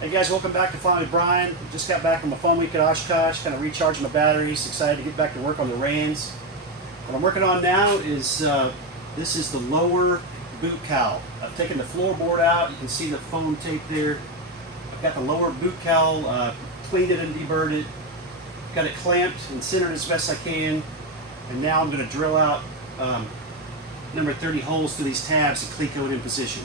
Hey guys, welcome back to Flying with Brian. Just got back from a fun week at Oshkosh, kind of recharging my batteries, excited to get back to work on the RANS. What I'm working on now is, this is the lower boot cowl. I've taken the floorboard out, you can see the foam tape there. I've got the lower boot cowl, cleaned it and deburred it, got it clamped and centered as best I can, and now I'm going to drill out number 30 holes through these tabs to cleat it in position.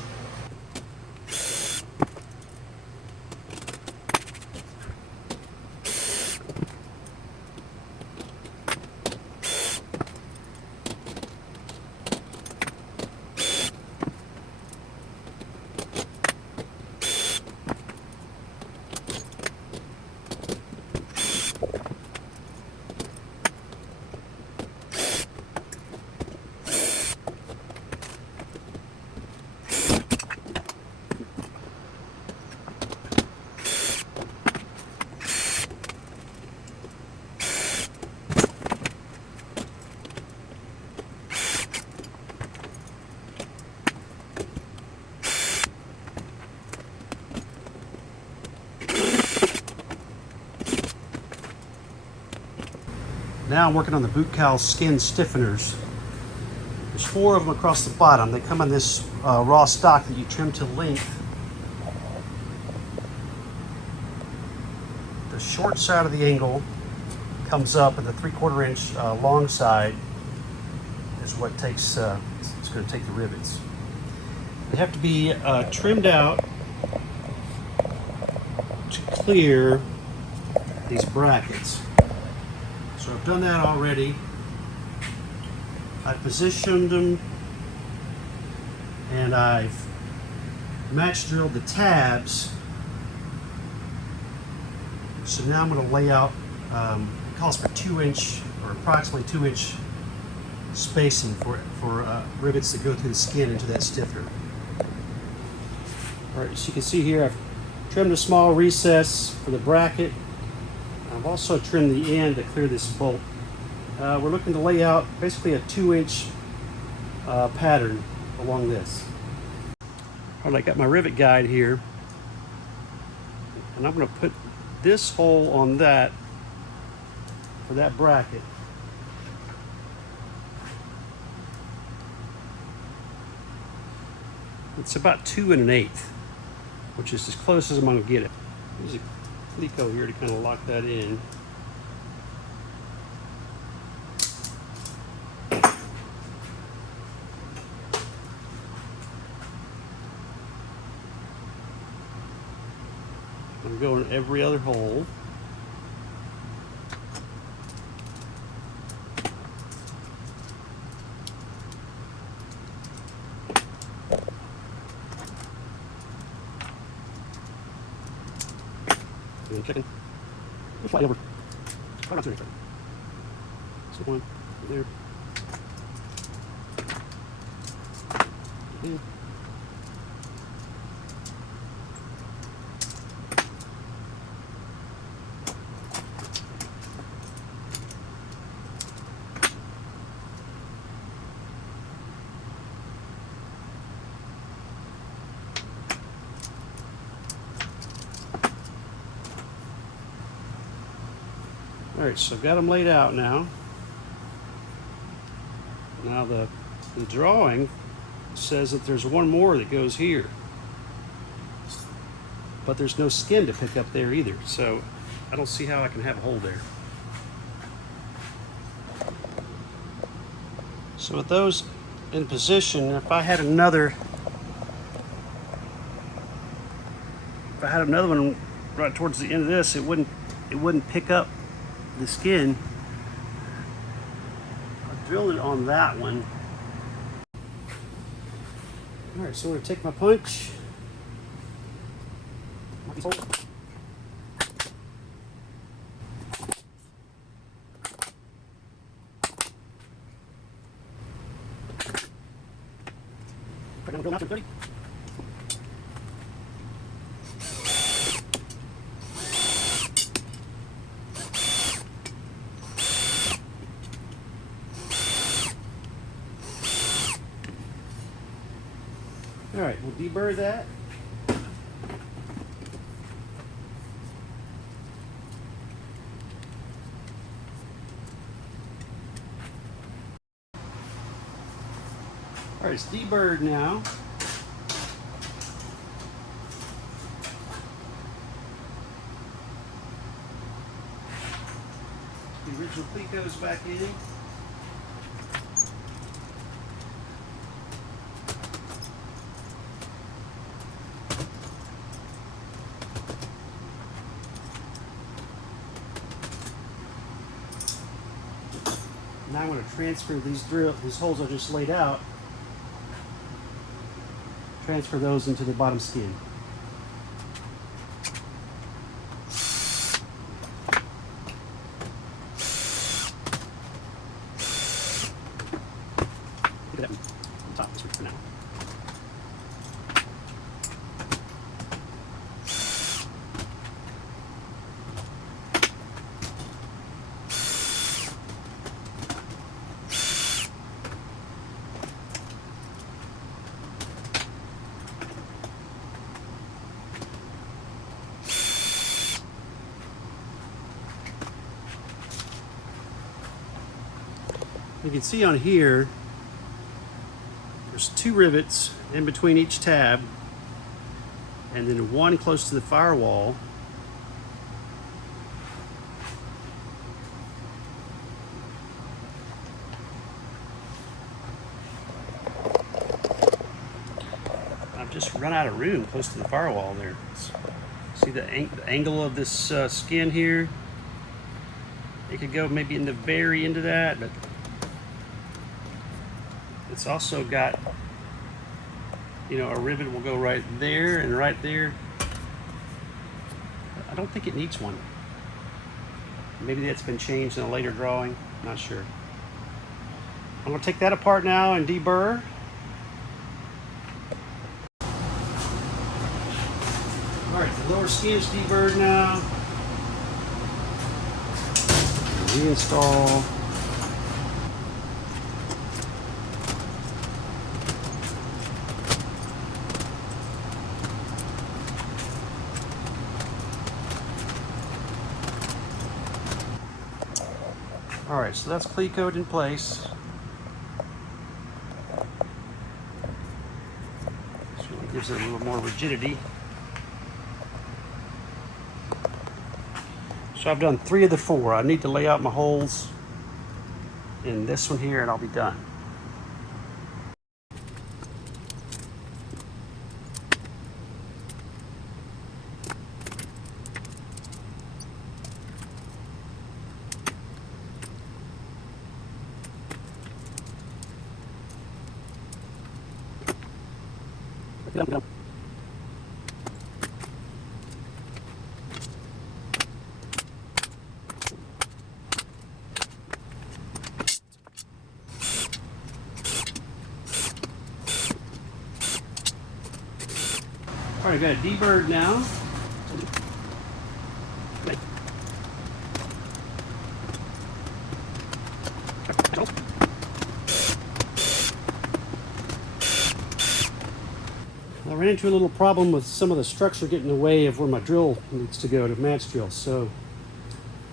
Now I'm working on the boot cowl skin stiffeners. There's 4 of them across the bottom. They come on this raw stock that you trim to length. The short side of the angle comes up, and the 3/4 inch long side is what takes. It's going to take the rivets. They have to be trimmed out to clear these brackets. So I've done that already. I positioned them and I've match drilled the tabs. So now I'm going to lay out, it calls for 2-inch or approximately 2-inch spacing for rivets that go through the skin into that stiffener. All right, as you can see here, I've trimmed a small recess for the bracket. I've also trimmed the end to clear this bolt. We're looking to lay out basically a 2-inch pattern along this. All right, I got my rivet guide here, and I'm going to put this hole on that for that bracket. It's about 2 1/8, which is as close as I'm going to get it. There's a Clico here to kind of lock that in. I'm going every other hole. Chicken. We'll fly over. Try not to. So 1 there. And all right, so I've got them laid out now. Now the drawing says that there's one more that goes here, but there's no skin to pick up there either, so I don't see how I can have a hole there. So with those in position, if I had another one right towards the end of this, it wouldn't pick up the skin. I'll drill it on that one. All right, so I'm going to take my punch. All right, we'll deburr that. All right, it's deburred now. The original Cleco's back in. Now I'm going to transfer these holes I just laid out, transfer those into the bottom skin. Look at that on top for now. You can see on here, there's 2 rivets in between each tab, and then one close to the firewall. I've just run out of room close to the firewall there. See the angle of this skin here? It could go maybe in the very end of that, but it's also got, you know, a rivet will go right there and right there. I don't think it needs one. Maybe that's been changed in a later drawing, not sure. I'm going to take that apart now and deburr. Alright, the lower skin is deburred now. Reinstall. Alright, so that's Clecoed in place. This really gives it a little more rigidity. So I've done 3 of the 4. I need to lay out my holes in this one here and I'll be done. All right, I've got a deburred now. I ran into a little problem with some of the structure getting in the way of where my drill needs to go to match drill. So I'm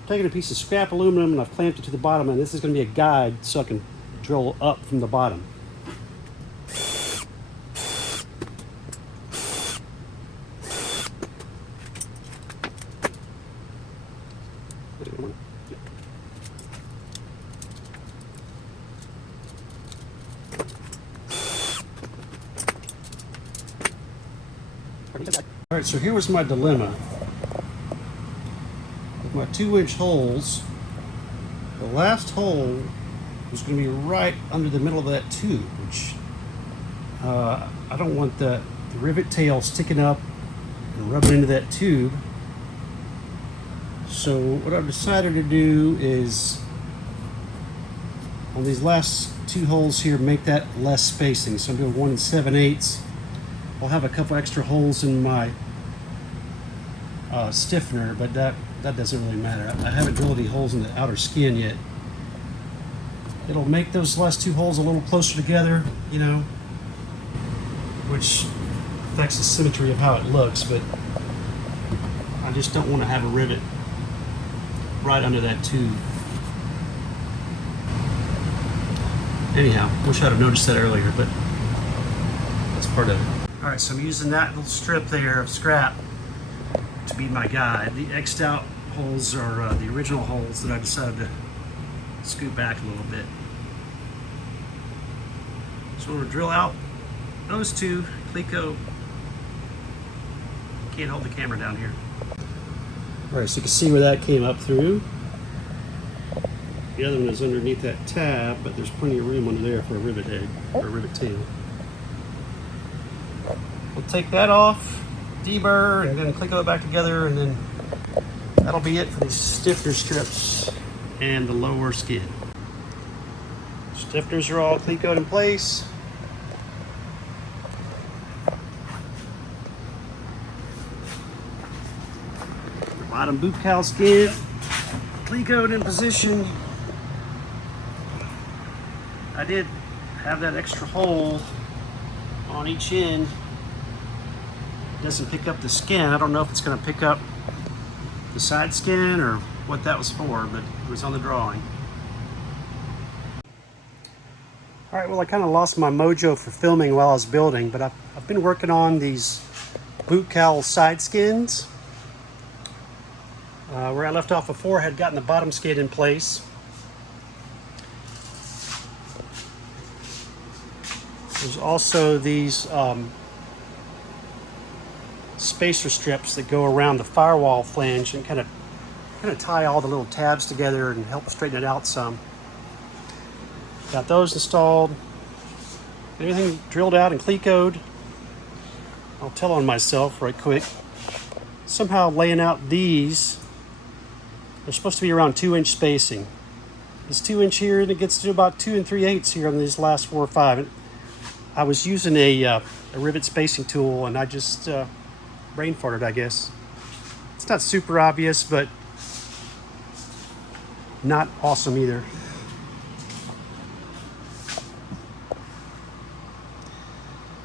taking a piece of scrap aluminum and I've clamped it to the bottom, and this is going to be a guide so I can drill up from the bottom. All right, so here was my dilemma. With my 2-inch holes, the last hole was going to be right under the middle of that tube, which I don't want the rivet tail sticking up and rubbing into that tube. So what I've decided to do is, on these last 2 holes here, make that less spacing. So I'm doing 1 7/8. I'll have a couple extra holes in my stiffener, but that doesn't really matter. I haven't drilled any holes in the outer skin yet. It'll make those last 2 holes a little closer together, you know, which affects the symmetry of how it looks, but I just don't want to have a rivet right under that tube. Anyhow, wish I'd have noticed that earlier, but part of it. All right, so I'm using that little strip there of scrap to be my guide. The X'd out holes are the original holes that I decided to scoot back a little bit. So we'll drill out those two. Cleco, can't hold the camera down here. All right, so you can see where that came up through. The other one is underneath that tab, but there's plenty of room under there for a rivet head or a rivet tail. We'll take that off, deburr, and then Cleco it back together, and then that'll be it for these stiffener strips and the lower skid. Stiffeners are all Clecoed in place. The bottom Bootcowl skid, Clecoed in position. I did have that extra hole on each end. It doesn't pick up the skin. I don't know if it's going to pick up the side skin or what that was for, but it was on the drawing. All right, well, I kind of lost my mojo for filming while I was building, but I've been working on these Bootcowl side skins. Where I left off before, I had gotten the bottom skid in place. There's also these spacer strips that go around the firewall flange and kind of tie all the little tabs together and help straighten it out some. Got those installed. Everything drilled out and Clecoed. I'll tell on myself right quick. Somehow laying out these, they're supposed to be around 2-inch spacing. It's 2-inch here, and it gets to about 2 3/8 here on these last 4 or 5. I was using a rivet spacing tool, and I just brain farted, I guess. It's not super obvious, but not awesome either.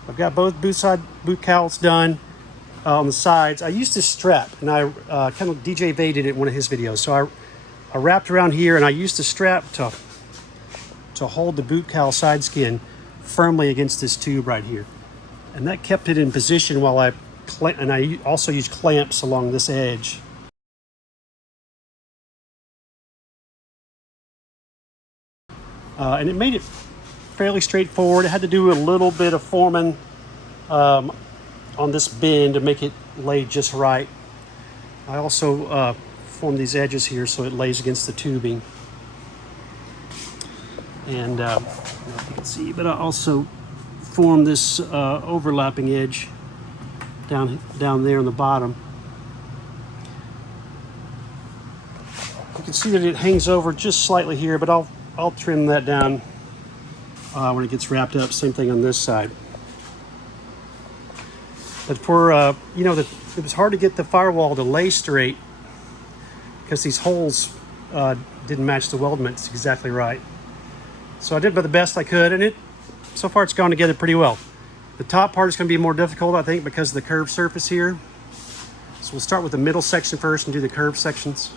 I've got both Bootcowls done on the sides. I used this strap, and I kind of DJ Vay did it in one of his videos. So I wrapped around here, and I used the strap to hold the Bootcowl side skin firmly against this tube right here, and that kept it in position while I also used clamps along this edge. And it made it fairly straightforward. I had to do a little bit of forming on this bend to make it lay just right. I also formed these edges here so it lays against the tubing. And I don't know if you can see, but I also formed this overlapping edge down there on the bottom. You can see that it hangs over just slightly here, but I'll trim that down when it gets wrapped up. Same thing on this side. But for it was hard to get the firewall to lay straight because these holes didn't match the weldments exactly right. So I did the best I could, and so far it's gone together pretty well. The top part is going to be more difficult, I think, because of the curved surface here. So we'll start with the middle section first and do the curved sections.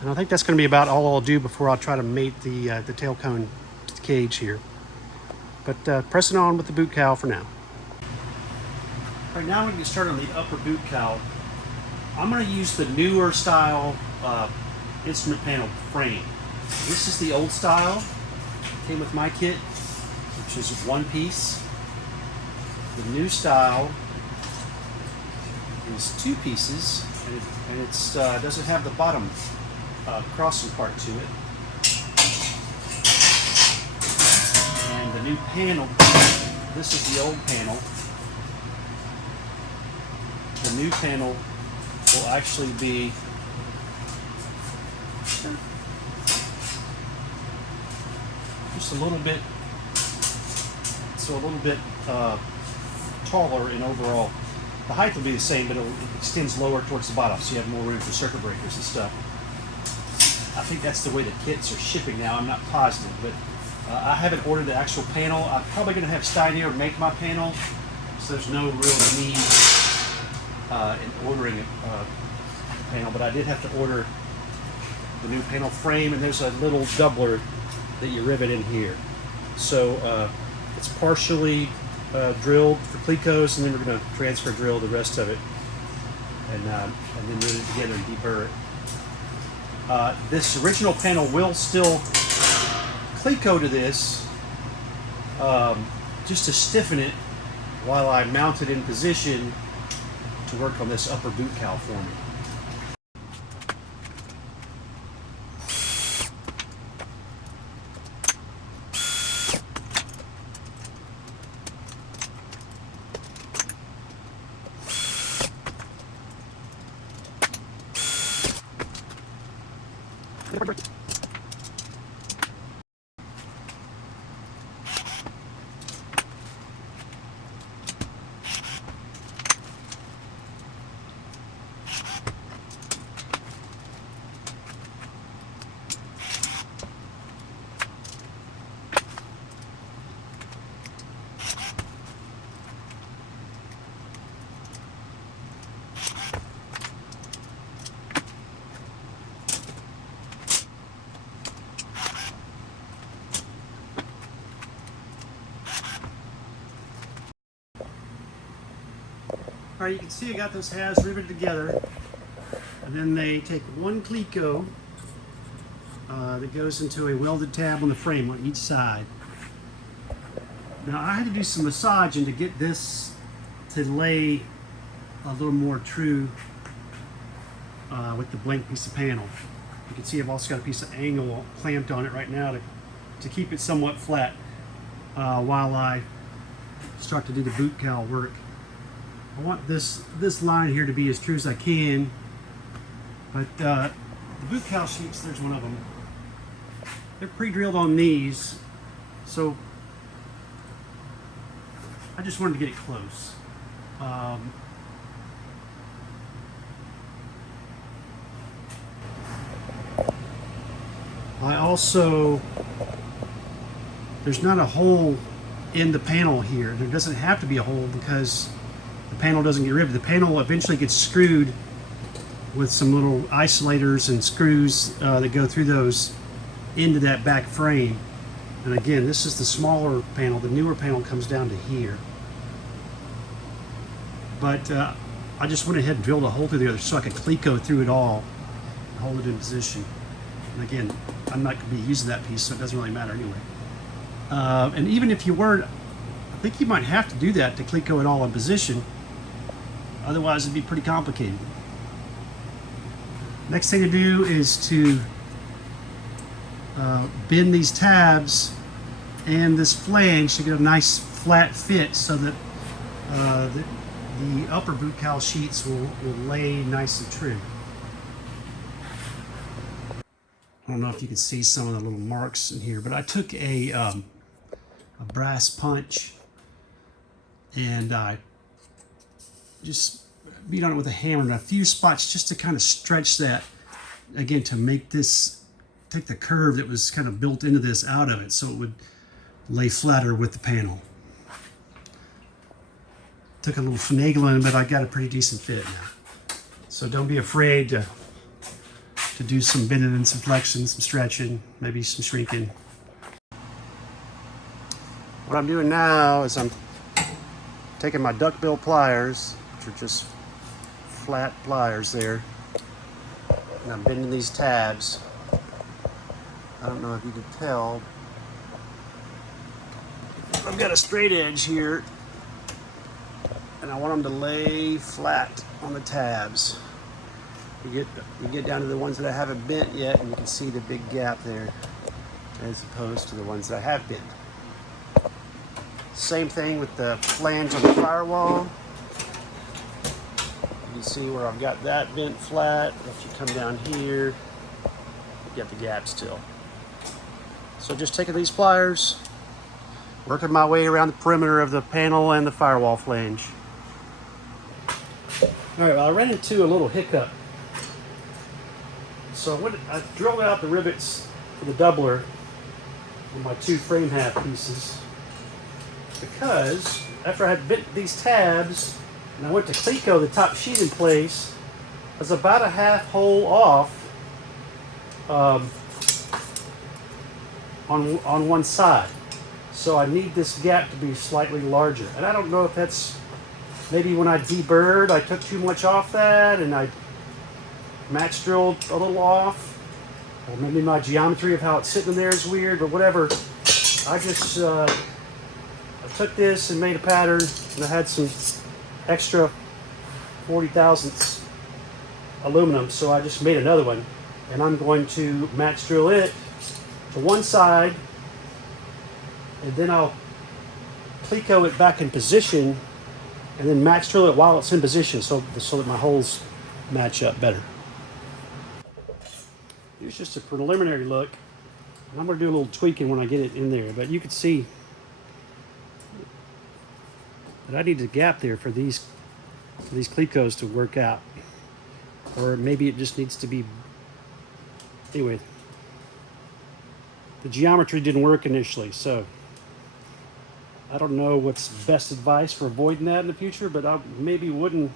And I think that's going to be about all I'll do before I'll try to mate the tail cone to the cage here. But pressing on with the Bootcowl for now. All right, now we're going to start on the upper Bootcowl. I'm going to use the newer style instrument panel frame. This is the old style. Came with my kit, which is one piece. The new style is 2 pieces, and it doesn't have the bottom crossing part to it. And the new panel, this is the old panel. The new panel will actually be just a little bit, taller in overall. The height will be the same, but it extends lower towards the bottom, so you have more room for circuit breakers and stuff. I think that's the way the kits are shipping now. I'm not positive, but I haven't ordered the actual panel. I'm probably going to have Steiner make my panel, so there's no real need in ordering a panel, but I did have to order the new panel frame, and there's a little doubler that you rivet in here. So it's partially drilled for clecos, and then we're going to transfer drill the rest of it, and then put it together and deburr it. This original panel will still cleco to this, just to stiffen it while I mount it in position to work on this upper boot cowl for me. Alright, you can see I got those halves riveted together, and then they take one cleco that goes into a welded tab on the frame on each side. Now I had to do some massaging to get this to lay a little more true with the blank piece of panel. You can see I've also got a piece of angle clamped on it right now to keep it somewhat flat while I start to do the boot cowl work. I want this line here to be as true as I can, but the boot cowl sheets, there's one of them. They're pre-drilled on these, so I just wanted to get it close. I also, there's not a hole in the panel here. There doesn't have to be a hole because the panel doesn't get riveted. The panel eventually gets screwed with some little isolators and screws that go through those into that back frame. And again, this is the smaller panel. The newer panel comes down to here. But I just went ahead and drilled a hole through the other so I could cleco through it all and hold it in position. And again, I'm not going to be using that piece, so it doesn't really matter anyway. And even if you weren't, I think you might have to do that to cleco it all in position. Otherwise, it'd be pretty complicated. Next thing to do is to bend these tabs and this flange to get a nice flat fit so that the upper boot cowl sheets will lay nice and true. I don't know if you can see some of the little marks in here, but I took a brass punch and I just beat on it with a hammer in a few spots just to kind of stretch that, again, to make this, take the curve that was kind of built into this out of it so it would lay flatter with the panel. Took a little finagling, but I got a pretty decent fit now. So don't be afraid to do some bending and some flexion, some stretching, maybe some shrinking. What I'm doing now is I'm taking my duckbill pliers, which are just flat pliers there, and I'm bending these tabs. I don't know if you can tell. I've got a straight edge here, and I want them to lay flat on the tabs. You get down to the ones that I haven't bent yet, and you can see the big gap there, as opposed to the ones that I have bent. Same thing with the flange on the firewall. You can see where I've got that bent flat. If you come down here, you got the gap still. So just taking these pliers, working my way around the perimeter of the panel and the firewall flange. All right, well, I ran into a little hiccup. So I drilled out the rivets for the doubler on my two frame half pieces, because after I had bent these tabs and I went to cleco the top sheet in place, I was about a half hole off on one side. So I need this gap to be slightly larger. And I don't know if that's maybe when I deburred, I took too much off that and I match drilled a little off. Or maybe my geometry of how it's sitting there is weird, but whatever. I just I took this and made a pattern, and I had some extra 40 thousandths aluminum, so I just made another one. And I'm going to match drill it to one side, and then I'll Pleco it back in position, and then match drill it while it's in position so that my holes match up better. Here's just a preliminary look. And I'm going to do a little tweaking when I get it in there, but you can see that I need a gap there for these Clecos to work out. Or maybe it just needs to be, anyway, the geometry didn't work initially, so I don't know what's best advice for avoiding that in the future, but I maybe wouldn't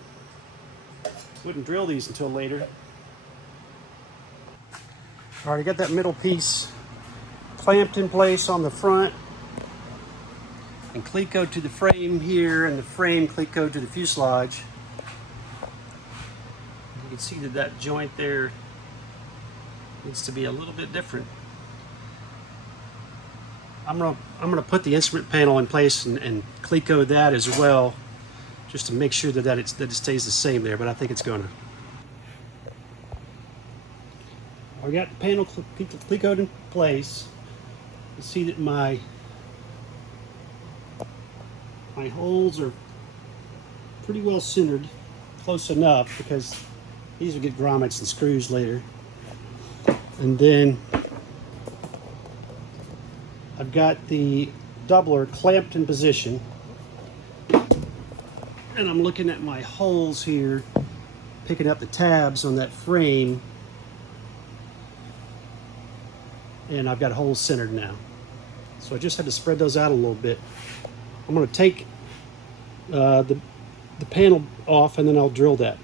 drill these until later. All right, I got that middle piece clamped in place on the front and Cleco to the frame here, and the frame Cleco to the fuselage. You can see that joint there needs to be a little bit different. I'm gonna put the instrument panel in place and Cleco that as well, just to make sure that it stays the same there, but I think it's gonna. I got the panel Clecoed in place. You see that my holes are pretty well centered, close enough, because these will get grommets and screws later. And then I've got the doubler clamped in position, and I'm looking at my holes here, picking up the tabs on that frame, and I've got holes centered now. So I just had to spread those out a little bit. I'm going to take the panel off, and then I'll drill that.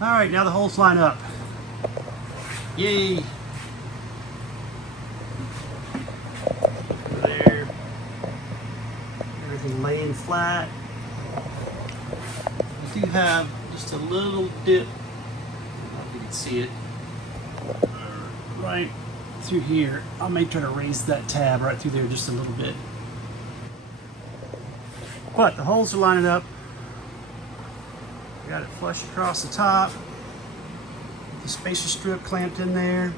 All right, now the holes line up. Yay! There. Everything laying flat. We do have just a little dip. I don't know if you can see it. Right through here. I may try to raise that tab right through there just a little bit. But the holes are lining up. Got it flush across the top. The spacer strip clamped in there.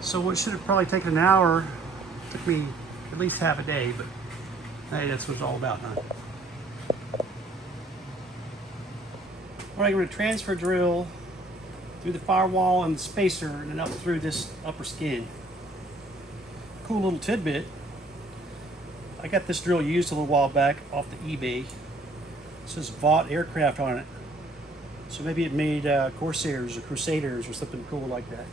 So what should have probably taken an hour took me at least half a day, but hey, that's what it's all about, huh? All right, we're going to transfer drill through the firewall and the spacer and then up through this upper skin. Cool little tidbit. I got this drill used a little while back off the eBay. It says Vought Aircraft on it. So maybe it made Corsairs or Crusaders or something cool like that.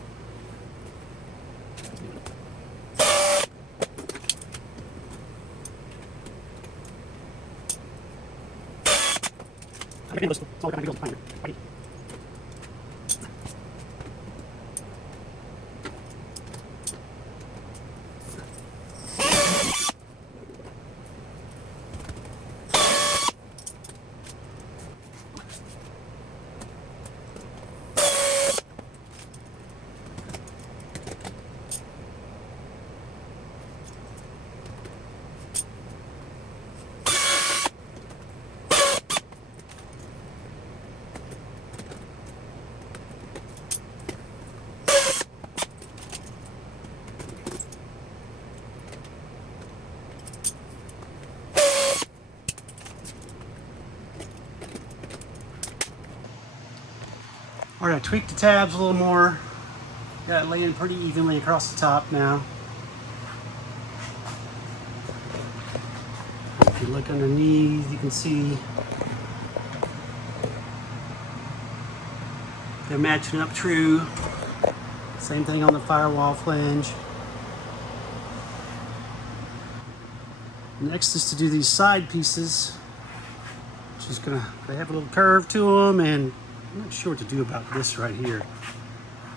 All right, I tweaked the tabs a little more. Got it laying pretty evenly across the top now. If you look underneath, you can see they're matching up true. Same thing on the firewall flange. Next is to do these side pieces. They have a little curve to them, and I'm not sure what to do about this right here.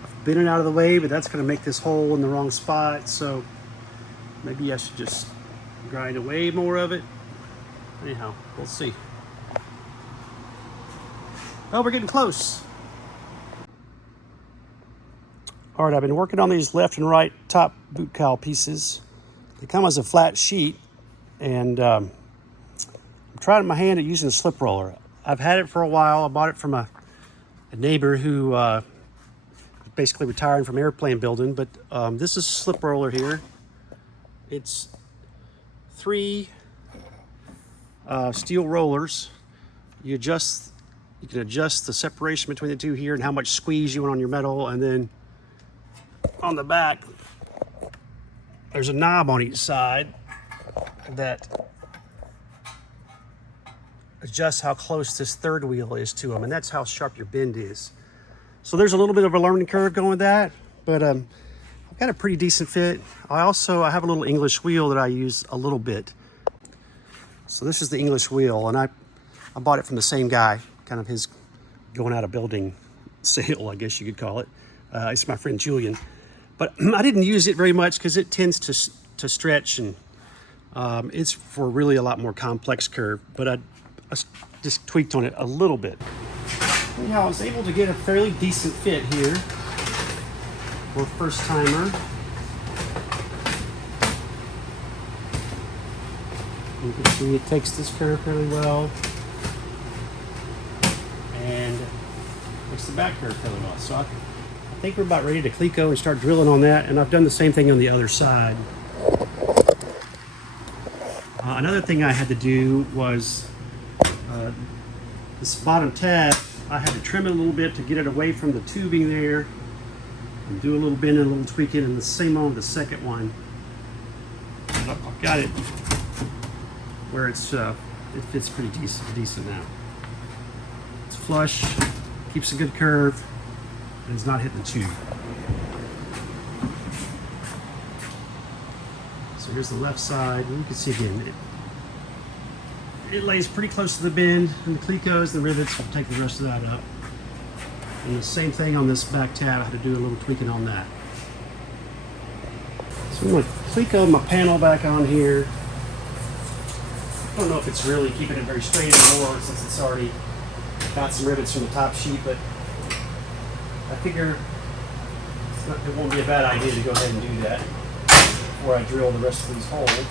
I've bent it out of the way, but that's gonna make this hole in the wrong spot, so maybe I should just grind away more of it. Anyhow, we'll see. Oh, we're getting close. All right, I've been working on these left and right top boot cowl pieces. They come as a flat sheet, and I'm trying my hand at using a slip roller. I've had it for a while. I bought it from a neighbor who was basically retiring from airplane building, but this is a slip roller here. It's 3 steel rollers. You can adjust the separation between the two here and how much squeeze you want on your metal, and then on the back there's a knob on each side that adjusts how close this third wheel is to them, and that's how sharp your bend is. So there's a little bit of a learning curve going with that, but I've got a pretty decent fit. I have a little English wheel that I use a little bit. So this is the English wheel, and I bought it from the same guy, kind of his going out of building sale, I guess you could call it. It's my friend Julian, but I didn't use it very much because it tends to stretch, and it's for really a lot more complex curve, but I just tweaked on it a little bit. Anyhow, I was able to get a fairly decent fit here for a first timer. You can see it takes this curve fairly well, and takes the back curve fairly well. So I think we're about ready to cleco and start drilling on that, and I've done the same thing on the other side. Another thing I had to do was this bottom tab. I had to trim it a little bit to get it away from the tubing there, and do a little bending, a little tweaking, and the same on the second one. I've got it where it fits pretty decent now. It's flush, keeps a good curve, and it's not hitting the tube. So here's the left side, and you can see again, it lays pretty close to the bend, and the clecos, the rivets will take the rest of that up. And the same thing on this back tab, I had to do a little tweaking on that. So I'm going to cleco my panel back on here. I don't know if it's really keeping it very straight anymore since it's already got some rivets from the top sheet, but I figure it won't be a bad idea to go ahead and do that before I drill the rest of these holes.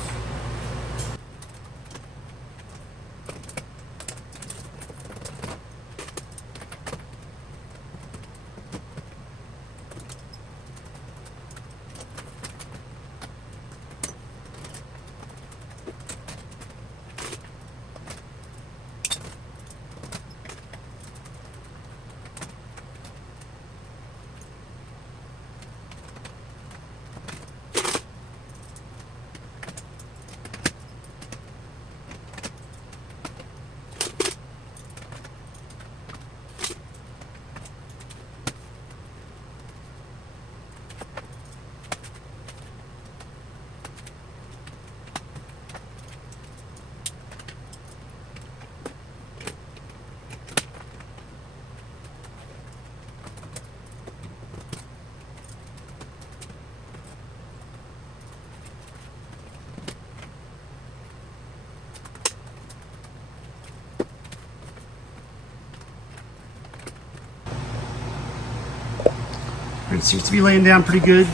It seems to be laying down pretty good.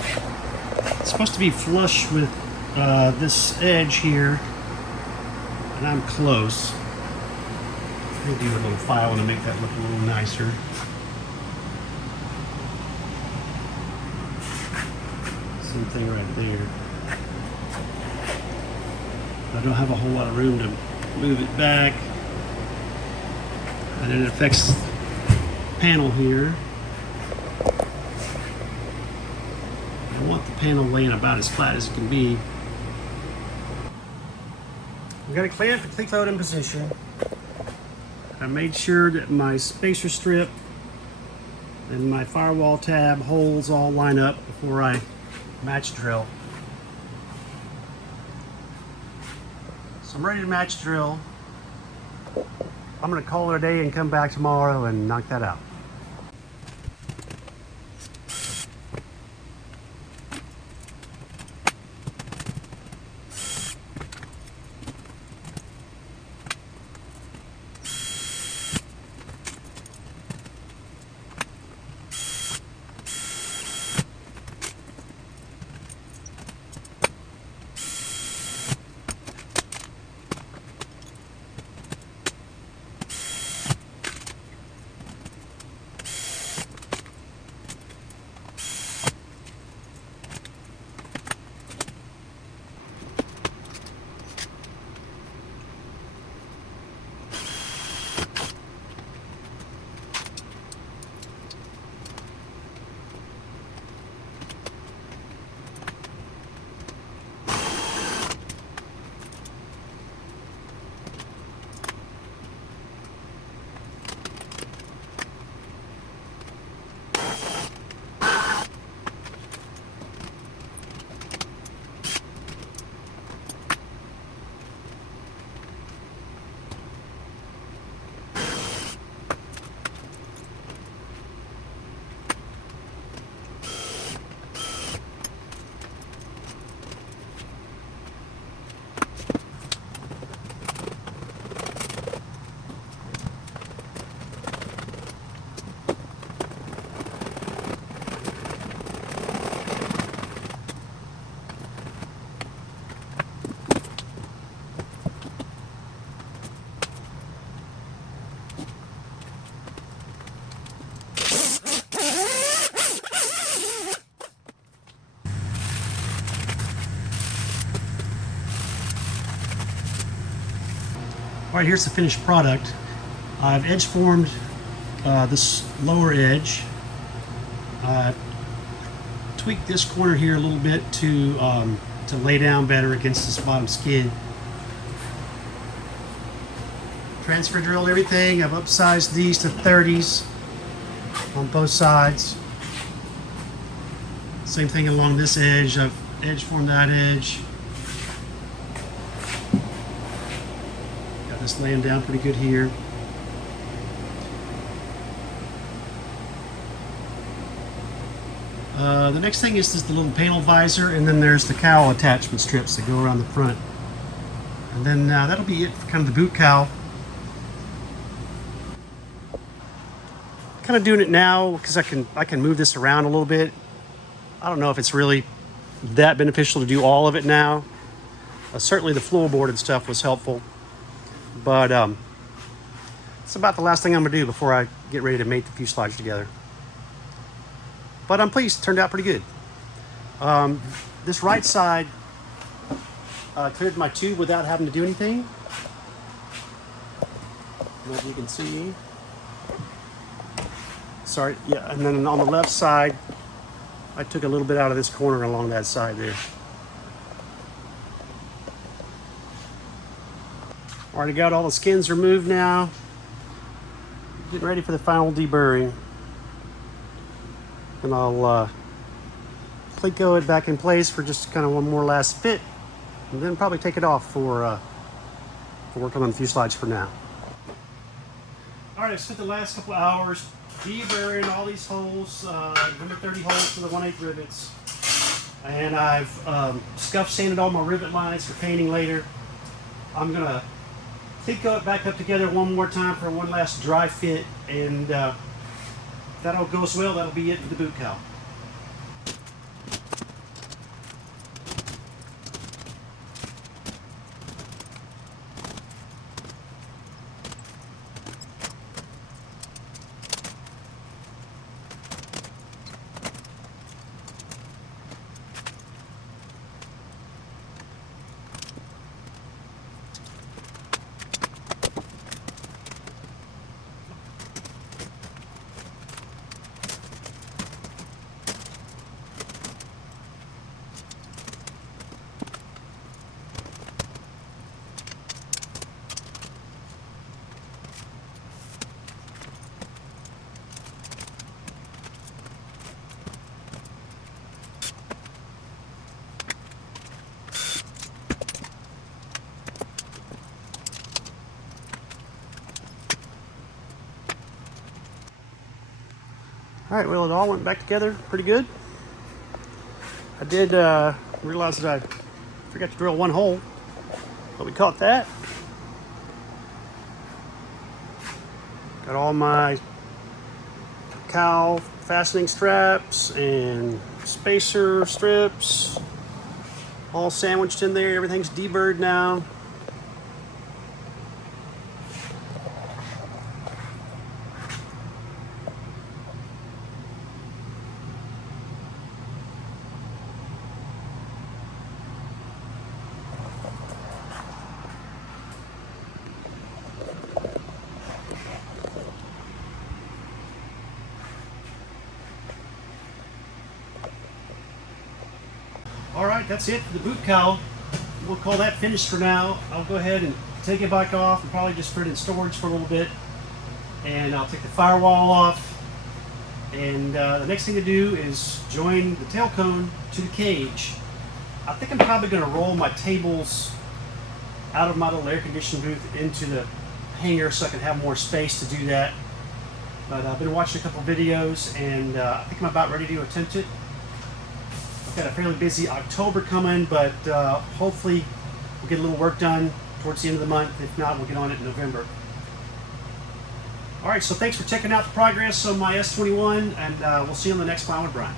It's supposed to be flush with this edge here, and I'm close. I'm going to do a little filing to make that look a little nicer. Same thing right there. I don't have a whole lot of room to move it back, and then it affects the panel here. I want the panel laying about as flat as it can be. We've got to clamp the cleat load in position. I made sure that my spacer strip and my firewall tab holes all line up before I match drill. So I'm ready to match drill. I'm going to call it a day and come back tomorrow and knock that out. All right, here's the finished product. I've edge formed this lower edge. I've tweaked this corner here a little bit to lay down better against this bottom skid. Transfer drilled everything. I've upsized these to 30s on both sides. Same thing along this edge. I've edge formed that edge. Got this laying down pretty good here. The next thing is the little panel visor, and then there's the cowl attachment strips that go around the front. And then that'll be it for kind of the boot cowl. Kind of doing it now because I can move this around a little bit. I don't know if it's really that beneficial to do all of it now. Certainly the floorboard and stuff was helpful, but it's about the last thing I'm gonna do before I get ready to mate the fuselage together. But I'm pleased, it turned out pretty good. This right side cleared my tube without having to do anything. I don't know if you can see. Sorry, yeah, and then on the left side, I took a little bit out of this corner along that side there. Already got all the skins removed now. Getting ready for the final deburring. And I'll Pleco it back in place for just kind of one more last fit, and then probably take it off for working on the fuselage for now. All right, I've spent the last couple of hours deburring all these holes, number 30 holes for the 1/8 rivets, and I've scuff sanded all my rivet lines for painting later. I'm gonna Pleco it back up together one more time for one last dry fit, and if that all goes well, that'll be it for the boot cowl. All right, well, it all went back together pretty good. I did realize that I forgot to drill one hole, but we caught that. Got all my cowl fastening straps and spacer strips all sandwiched in there. Everything's deburred now. All right, that's it for the boot cowl. We'll call that finished for now. I'll go ahead and take it back off and probably just put it in storage for a little bit. And I'll take the firewall off. And the next thing to do is join the tail cone to the cage. I think I'm probably going to roll my tables out of my little air conditioning booth into the hangar so I can have more space to do that. But I've been watching a couple videos and I think I'm about ready to attempt it. Got a fairly busy October coming, but hopefully we'll get a little work done towards the end of the month. If not, we'll get on it in November. All right, so thanks for checking out the progress on my S-21, and we'll see you on the next Flying with Brian.